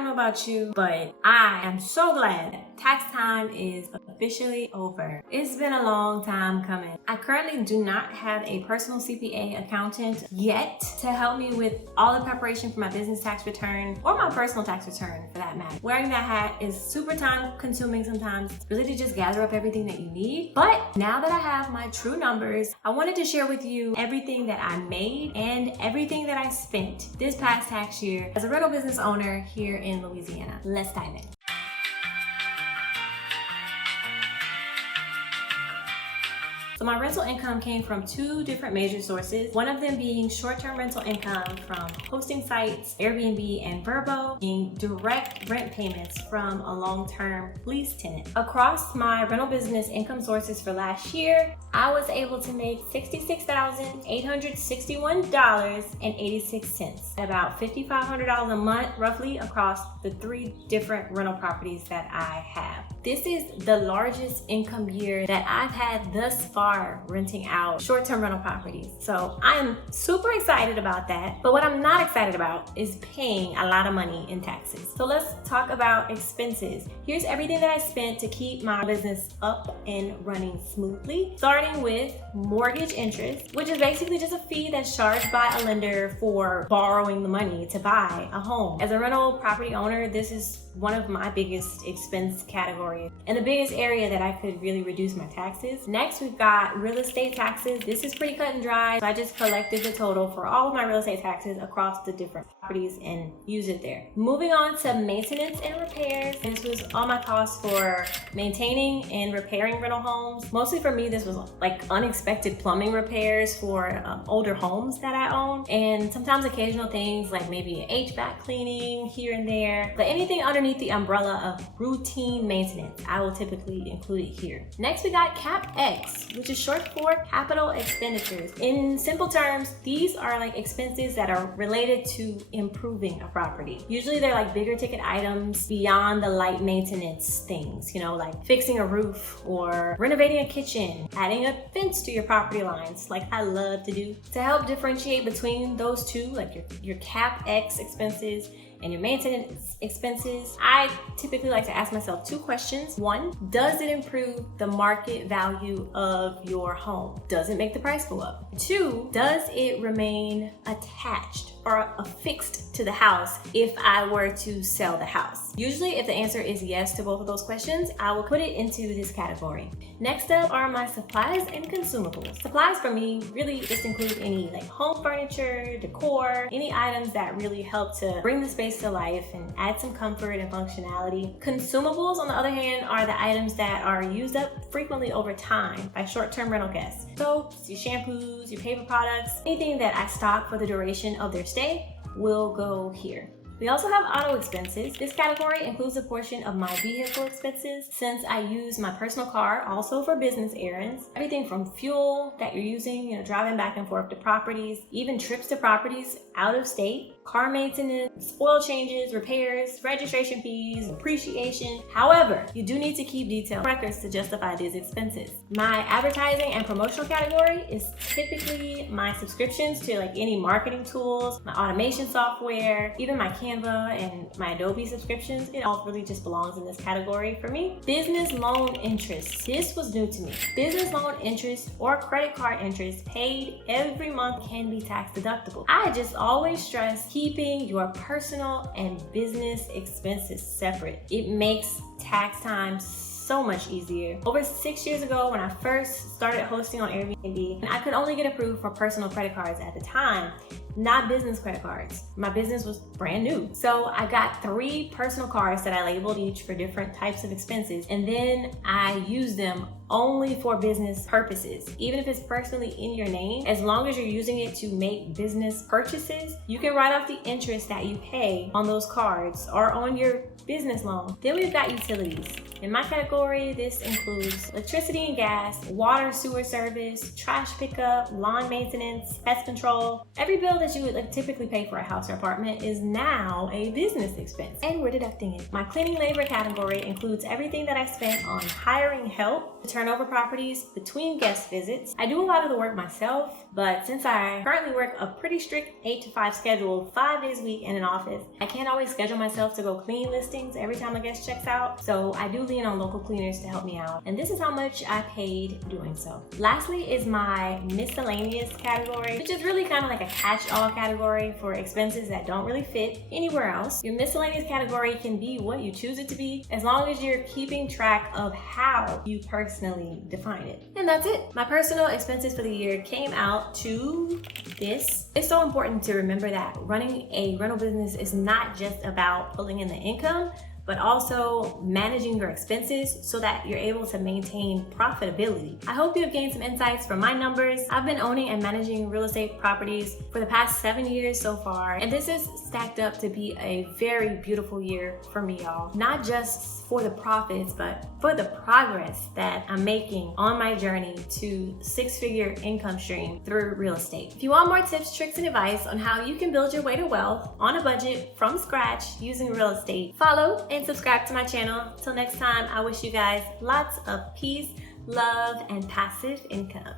don't know about you, but I am so glad tax time is officially over. It's been a long time coming. I currently do not have a personal CPA accountant yet to help me with all the preparation for my business tax return or my personal tax return for that matter. Wearing that hat is super time consuming sometimes, really to just gather up everything that you need. But now that I have my true numbers, I wanted to share with you everything that I made and everything that I spent this past tax year as a rental business owner here in Louisiana. Let's dive in. So my rental income came from two different major sources, one of them being short-term rental income from hosting sites, Airbnb and Vrbo, being direct rent payments from a long-term lease tenant. Across my rental business income sources for last year, I was able to make $66,861.86, about $5,500 a month roughly across the three different rental properties that I have. This is the largest income year that I've had thus far renting out short-term rental properties. So I'm super excited about that. But what I'm not excited about is paying a lot of money in taxes. So let's talk about expenses. Here's everything that I spent to keep my business up and running smoothly, starting with mortgage interest, which is basically just a fee that's charged by a lender for borrowing the money to buy a home. As a rental property owner, this is one of my biggest expense categories and the biggest area that I could really reduce my taxes. Next, we've got real estate taxes. This is pretty cut and dry. So I just collected the total for all of my real estate taxes across the different properties and use it there. Moving on to maintenance and repairs. This was all my costs for maintaining and repairing rental homes. Mostly for me, this was like unexpected plumbing repairs for older homes that I own, and sometimes occasional things like maybe HVAC cleaning here and there, but anything underneath the umbrella of routine maintenance, I will typically include it here. Next, we got CapEx, which is short for capital expenditures. In simple terms, these are like expenses that are related to improving a property. Usually they're like bigger ticket items beyond the light maintenance things, you know, like fixing a roof or renovating a kitchen, adding a fence to your property lines, like I love to do. To help differentiate between those two, like your CapEx expenses and your maintenance expenses, I typically like to ask myself two questions. One, does it improve the market value of your home? Does it make the price go up? Two, does it remain attached or affixed to the house if I were to sell the house? Usually if the answer is yes to both of those questions, I will put it into this category. Next up are my supplies and consumables. Supplies for me really just include any like home furniture, decor, any items that really help to bring the space to life and add some comfort and functionality. Consumables, on the other hand, are the items that are used up frequently over time by short-term rental guests. Soaps, your shampoos, your paper products, anything that I stock for the duration of their stay will go here. We also have auto expenses. This category includes a portion of my vehicle expenses since I use my personal car also for business errands. Everything from fuel that you're using, driving back and forth to properties, even trips to properties out of state, car maintenance, oil changes, repairs, registration fees, depreciation. However, you do need to keep detailed records to justify these expenses. My advertising and promotional category is typically my subscriptions to like any marketing tools, my automation software, even my Canva and my Adobe subscriptions. It all really just belongs in this category for me. Business loan interest. This was new to me. Business loan interest or credit card interest paid every month can be tax deductible. I just always stress keeping your personal and business expenses separate. It makes tax time so much easier. Over 6 years ago, when I first started hosting on Airbnb, I could only get approved for personal credit cards at the time, not business credit cards. My business was brand new. So I got 3 personal cards that I labeled each for different types of expenses, and then I used them only for business purposes. Even if it's personally in your name, as long as you're using it to make business purchases, you can write off the interest that you pay on those cards or on your business loan. Then we've got utilities. In my category, this includes electricity and gas, water sewer service, trash pickup, lawn maintenance, pest control. Every bill that you would typically pay for a house or apartment is now a business expense, and we're deducting it. My cleaning labor category includes everything that I spent on hiring help to turn over properties between guest visits. I do a lot of the work myself, but since I currently work a pretty strict 8 to 5 schedule, 5 days a week in an office, I can't always schedule myself to go clean listings every time a guest checks out, so I do lean on local cleaners to help me out, and this is how much I paid doing so. Lastly is my miscellaneous category, which is really kind of like a catch-all category for expenses that don't really fit anywhere else. Your miscellaneous category can be what you choose it to be, as long as you're keeping track of how you personally define it. And that's it. My personal expenses for the year came out to this. It's so important to remember that running a rental business is not just about pulling in the income, but also managing your expenses so that you're able to maintain profitability. I hope you have gained some insights from my numbers. I've been owning and managing real estate properties for the past 7 years so far, and this is stacked up to be a very beautiful year for me, y'all. Not just for the profits, but for the progress that I'm making on my journey to 6-figure income stream through real estate. If you want more tips, tricks, and advice on how you can build your way to wealth on a budget from scratch using real estate, follow and subscribe to my channel. Till next time, I wish you guys lots of peace, love, and passive income.